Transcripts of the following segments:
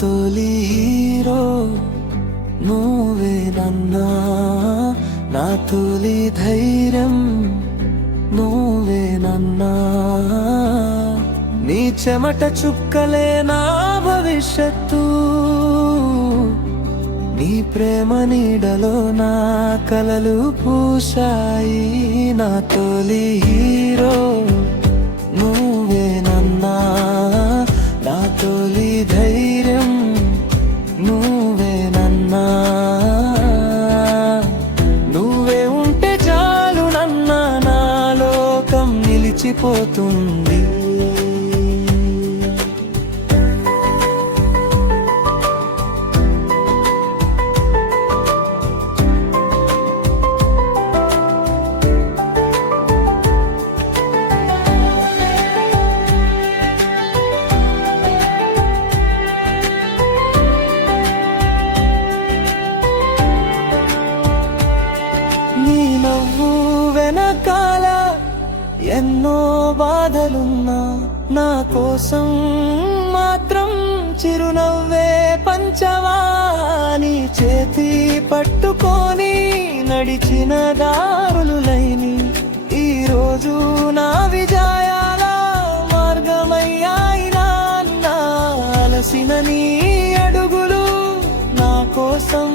తొలి హీరో నువ్వేనన్నా, నా తొలి ధైర్యం నువ్వేనన్నా. నీ చెమట చుక్కలే నా భవిష్యత్తు, నీ ప్రేమ నీడలో నా కలలు పూశాయి. నా తొలి హీరో నువ్వేనన్నా, నా తొలి ధైర్యం నువ్వేనన్నా. నువ్వే ఉంటే చాలు నన్నా, నా లోకం నిలిచిపోతుంది. వెనకాల ఎన్నో బాధలున్నా, నా కోసం మాత్రం చిరునవ్వే పంచవా. నీ చేతి పట్టుకొని నడిచిన దారులులైని ఈరోజు నా విజయాల మార్గమయ్యాయి. నా అలసిన నీ అడుగులు నా కోసం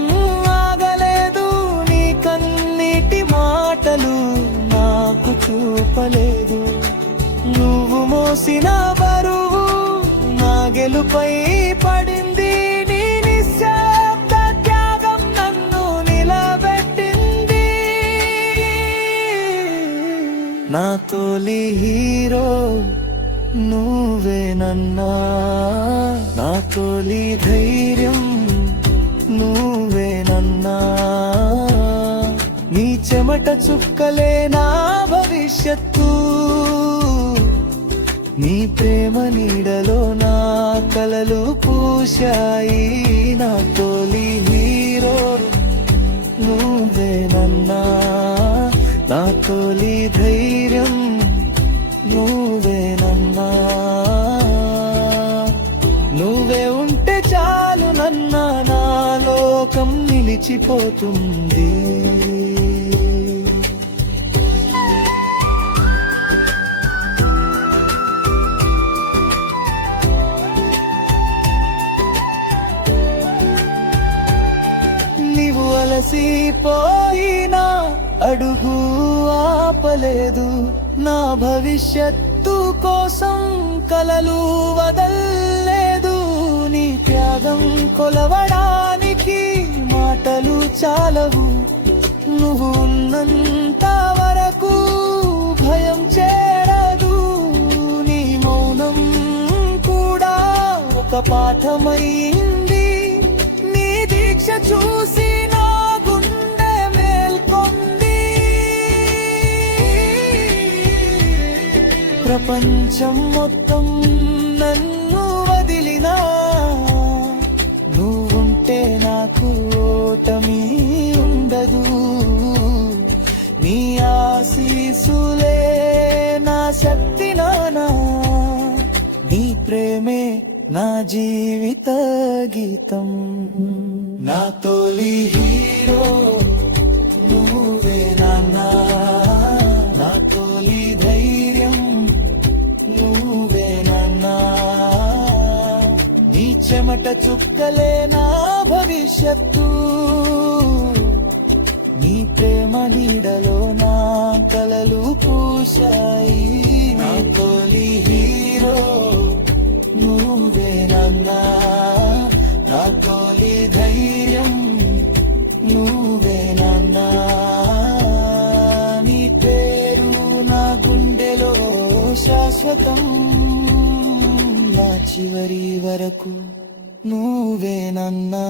ఆగలేదు, నీ కన్నీటి మాటలు నాకు చూపలేదు. నువ్వు మోసిన బరువు నా గెలుపై పడింది, నీ నిశ్శబ్ద త్యాగం నన్ను నిలబెట్టింది. నా తొలి హీరో నువ్వేనన్నా, నా తొలి ధైర్యం నువ్వేనన్నా. నీ చెమట చుక్కలే నా భవిష్యత్తు, నీ ప్రేమ నీడలో నా కలలు పూశాయి. నా తొలి హీరో నువ్వేనన్నా, నా తొలి ధైర్యం నువ్వేనన్నా. నువ్వే ఉంటే చాలు నన్నా, నా లోకం నిలిచిపోతుంది. నీవు అలసిపోయినా అడుగు ఆపలేదు, నా భవిష్యత్తు కోసం కలలు వదల్లేదు. నీ త్యాగం కొలవడానికి మాటలు చాలవు, నువ్వు ఉన్నంత వరకు భయం చేరదు. నీ మౌనం కూడా ఒక పాఠమైంది, నీ దీక్ష చూసి నా గుండె మేల్కొంది. ప్రపంచం మొత్తం నన్ను వదిలినా, నువ్వుంటే నాకు ఓటమి ఉండదు. నీ ఆశీసులే నా శక్తి నానా, నీ ప్రేమే నా జీవిత గీతం. నా తొలి హీరో నువ్వేనన్నా, నా తొలి ధైర్యం నువ్వేనన్నా. నీ చెమట చుక్కలే నా భవిష్యత్తు, నీ ప్రేమ నీడలో నా కలలు పూశాయి. నా తొలి హీరో నువ్వేనన్నా, నా తొలి ధైర్యం నువ్వేనన్నా. నీ పేరు నా గుండెలో శాశ్వతం, నా చివరి వరకు నువ్వేనన్నా.